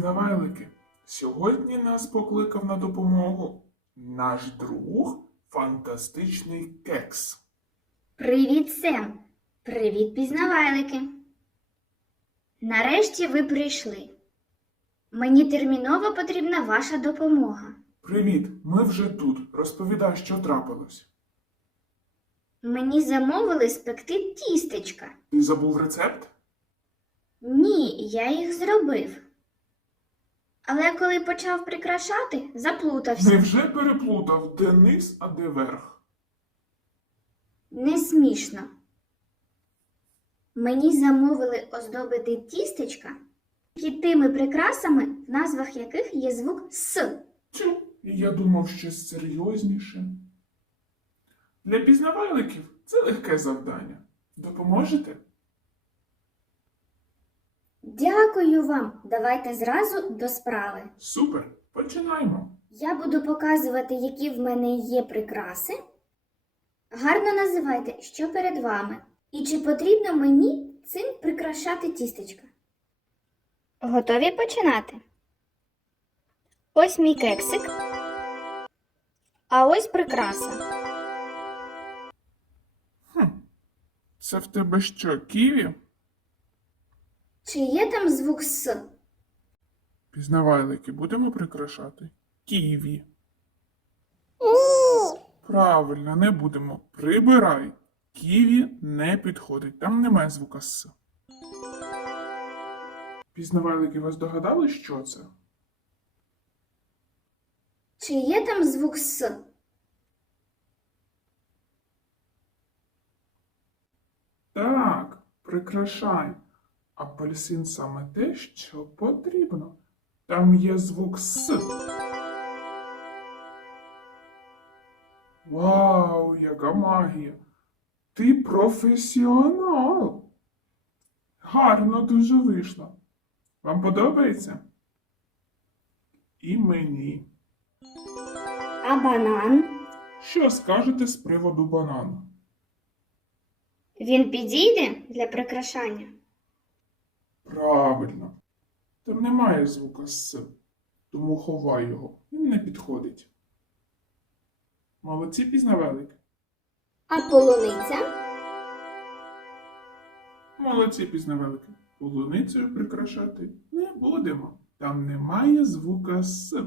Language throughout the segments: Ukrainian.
пізнавайлики. Сьогодні нас покликав на допомогу наш друг фантастичний кекс. Привіт, Сем! Привіт, пізнавайлики! Нарешті ви прийшли. Мені терміново потрібна ваша допомога. Привіт, ми вже тут. Розповідай, що трапилось. Мені замовили спекти тістечка. Ти забув рецепт? Ні, я їх зробив. Але коли почав прикрашати, заплутався. Невже переплутав, де низ, а де верх? Не смішно. Мені замовили оздобити тістечка і тими прикрасами, в назвах яких є звук С. Тю, я думав щось серйозніше. Для пізнавальників це легке завдання. Допоможете? Дякую вам. Давайте зразу до справи. Супер, починаємо. Я буду показувати, які в мене є прикраси. Гарно називайте, що перед вами, і чи потрібно мені цим прикрашати тістечка. Готові починати? Ось мій кексик. А ось прикраса. Це в тебе що, ківі? Чи є там звук С? Пізнавайлики будемо прикрашати? Ківі. Ні. Правильно, не будемо. Прибирай. Ківі не підходить, там немає звука С. Пізнавайлики вас догадали, що це? Чи є там звук С? Так, прикрашай. Апельсин саме те, що потрібно. Там є звук С. Вау, яка магія! Ти професіонал. Гарно дуже вийшло. Вам подобається? І мені. А банан? Що скажете з приводу банану? Він підійде для прикрашання? Правильно. Там немає звука С, тому ховай його. Він не підходить. Молодці пізнавелик. А полуниця? Молодці пізнавелики. Полуницею прикрашати не будемо. Там немає звука С.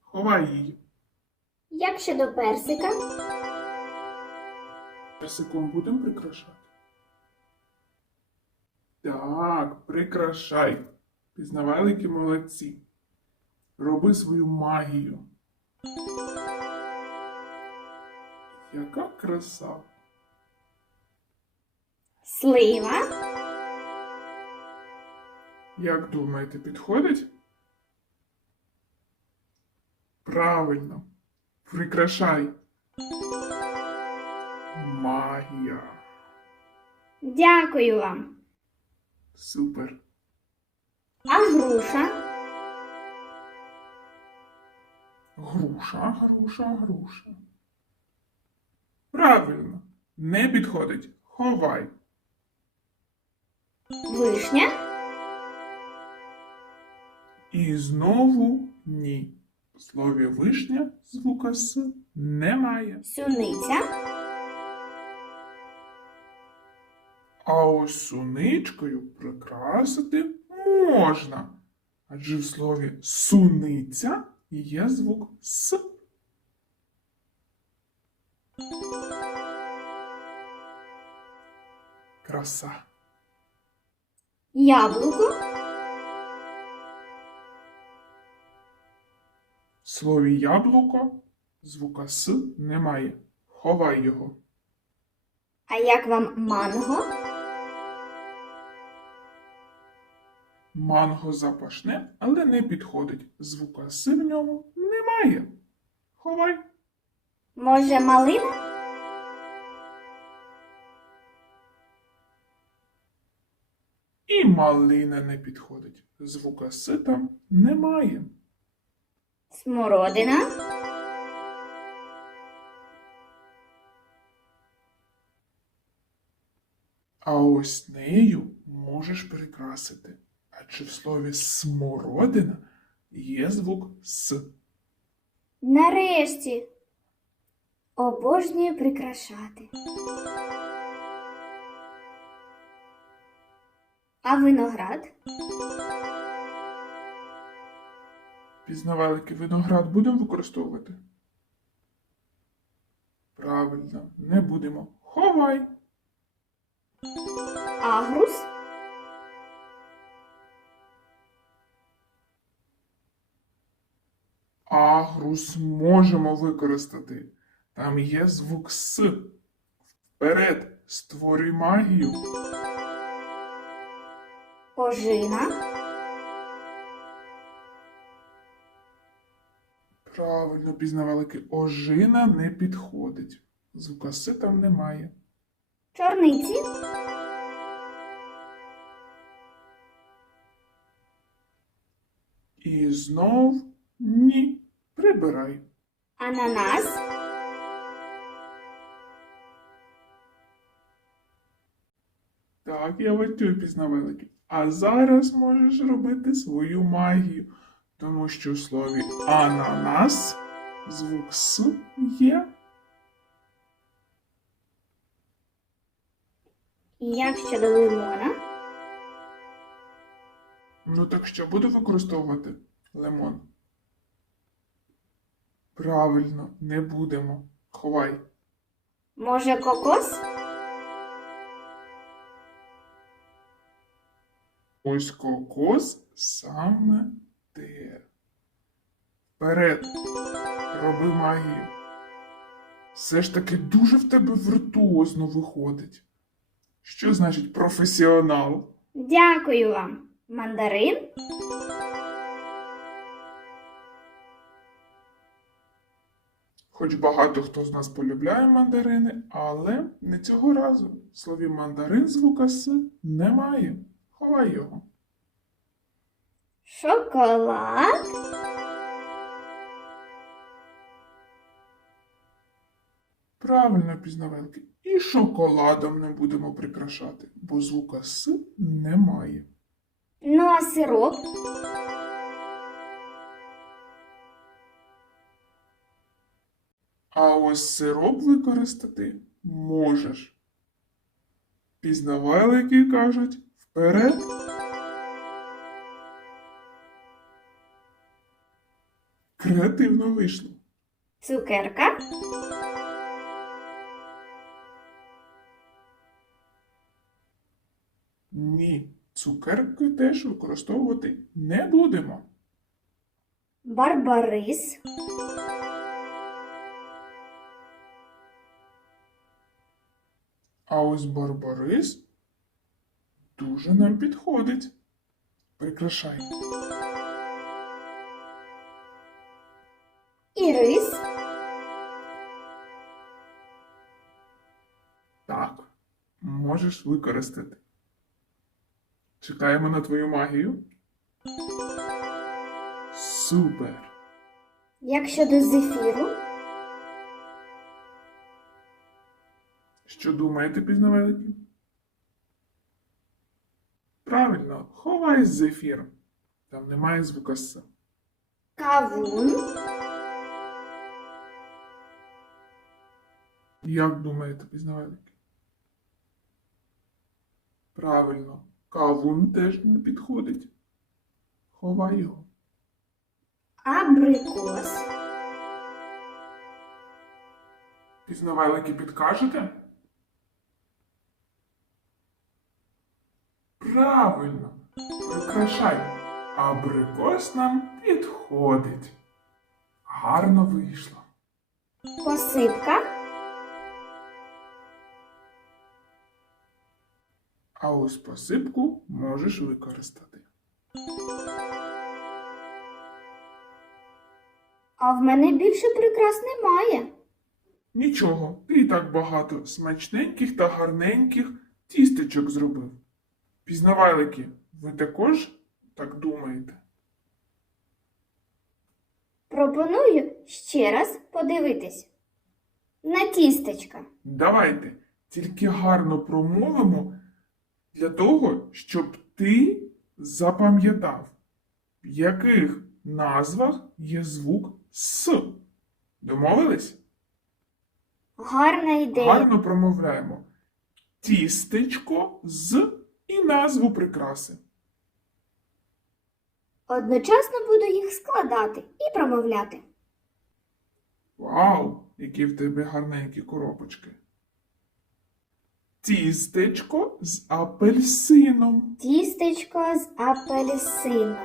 Ховай її. Як щодо персика? Персиком будемо прикрашати. Так, прикрашай. Пізнавайлики молодці. Роби свою магію. Яка краса! Слива? Як думаєте, підходить? Правильно. Прикрашай. Магія. Дякую вам. Супер. А груша? Груша, груша, груша. Правильно. Не підходить. Ховай. Вишня? І знову ні. В слові вишня звука С немає. Суниця? А ось суничкою прикрасити можна. Адже в слові суниця є звук С. Краса. Яблуко? В слові яблуко звука С немає. Ховай його. А як вам манго? Манго запашне, але не підходить. Звука С в ньому немає. Ховай. Може, малина? І малина не підходить. Звука С там немає. Смородина? А ось нею можеш прикрасити. Чи в слові смородина є звук С? Нарешті. Обожнюю прикрашати. А виноград? Пізнавалики виноград будемо використовувати? Правильно, не будемо. Ховай. Агрус? Агрус можемо використати. Там є звук С. Вперед, створюй магію. Ожина? Правильно, пізнавалики, ожина не підходить. Звука С там немає. Чорниці? І знов ні. Прибирай. Ананас? Так, я ватюю пізнавалики. А зараз можеш робити свою магію, тому що в слові ананас звук С є. Як щодо лимона? Ну так що буду використовувати лимон? Правильно, не будемо. Ховай. Може, кокос? Ось кокос саме те. Вперед, роби магію. Все ж таки дуже в тебе віртуозно виходить. Що значить професіонал? Дякую вам. Мандарин? Хоч багато хто з нас полюбляє мандарини, але не цього разу. В слові мандарин звука С немає. Ховай його. Шоколад? Правильно, пізнавелки. І шоколадом не будемо прикрашати, бо звука С немає. Ну а сироп? А ось сироп використати можеш. Пізнавалики кажуть вперед. Креативно вийшло. Цукерка? Ні, цукерки теж використовувати не будемо. Барбарис? А ось барбарис дуже нам підходить. Прикрашай. Ірис? Так, можеш використати. Чекаємо на твою магію. Супер! Як щодо зефіру? Що думаєте, пізнавальники? Правильно, ховай зефір. Там немає звука С. Кавун? Як думаєте, пізнавальники? Правильно, кавун теж не підходить. Ховай його. Абрикос? Пізнавальники підкажете? Правильно, прикрашай. Абрикос нам підходить. Гарно вийшло. Посипка? А ось посипку можеш використати. А в мене більше прикрас немає. Нічого, ти і так багато смачненьких та гарненьких тістечок зробив. Пізнавайлики, ви також так думаєте? Пропоную ще раз подивитись. На тістечка. Давайте тільки гарно промовимо для того, щоб ти запам'ятав, в яких назвах є звук С. Домовились? Гарна ідея. Гарно промовляємо. Тістечко з назву прикраси. Одночасно буду їх складати і промовляти. Вау, які в тебе гарненькі коробочки. Тістечко з апельсином. Тістечко з апельсином.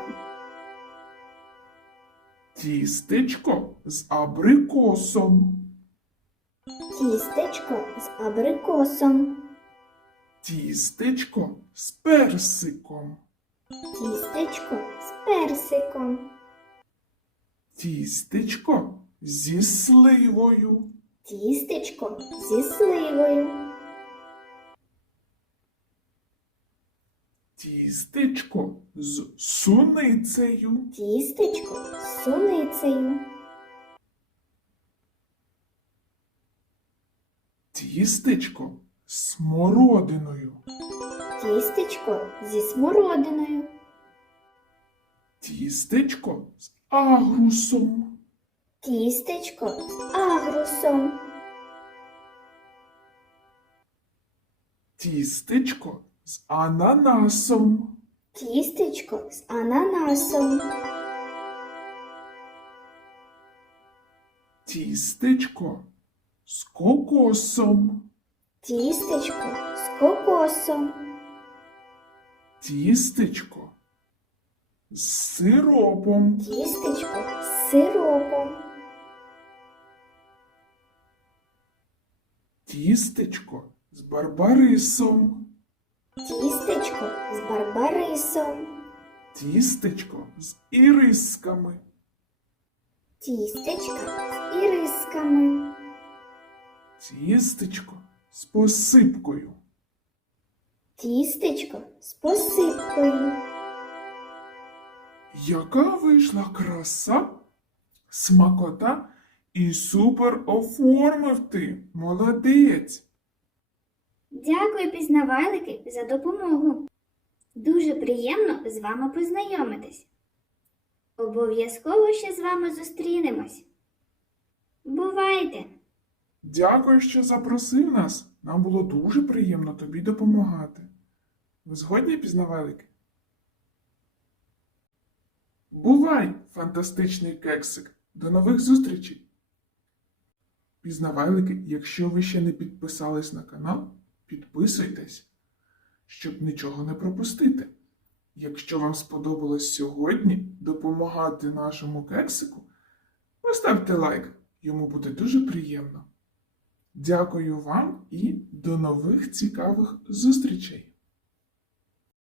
Тістечко з абрикосом. Тістечко з абрикосом. Тістечко з персиком. Тістечко з персиком. Тістечко зі сливою. Тістечко зі сливою. Тістечко з суницею. Тістечко з суницею. Тістечко смородиною. Тістечко зі смородиною. Тістечко з агрусом. Тістечко з агрусом. Тістечко з ананасом. Тістечко з ананасом. Тістечко з кокосом. Тістечко з кокосом. Тістечко з сиропом. Тістечко з сиропом. Тістечко з барбарисом. Тістечко з барбарисом. Тістечко з ірисками. Тістечко з ірисками. Тістечко з посипкою. Тістечко з посипкою. Яка вийшла краса, смакота і супер оформив ти, молодець. Дякую, пізнавальники, за допомогу. Дуже приємно з вами познайомитись. Обов'язково ще з вами зустрінемось. Бувайте! Дякую, що запросив нас. Нам було дуже приємно тобі допомагати. Ви згодні пізнавалики? Бувай, фантастичний кексик! До нових зустрічей! Пізнавайлики, якщо ви ще не підписались на канал, підписуйтесь, щоб нічого не пропустити. Якщо вам сподобалось сьогодні допомагати нашому кексику, поставте лайк, йому буде дуже приємно. Дякую вам і до нових цікавих зустрічей!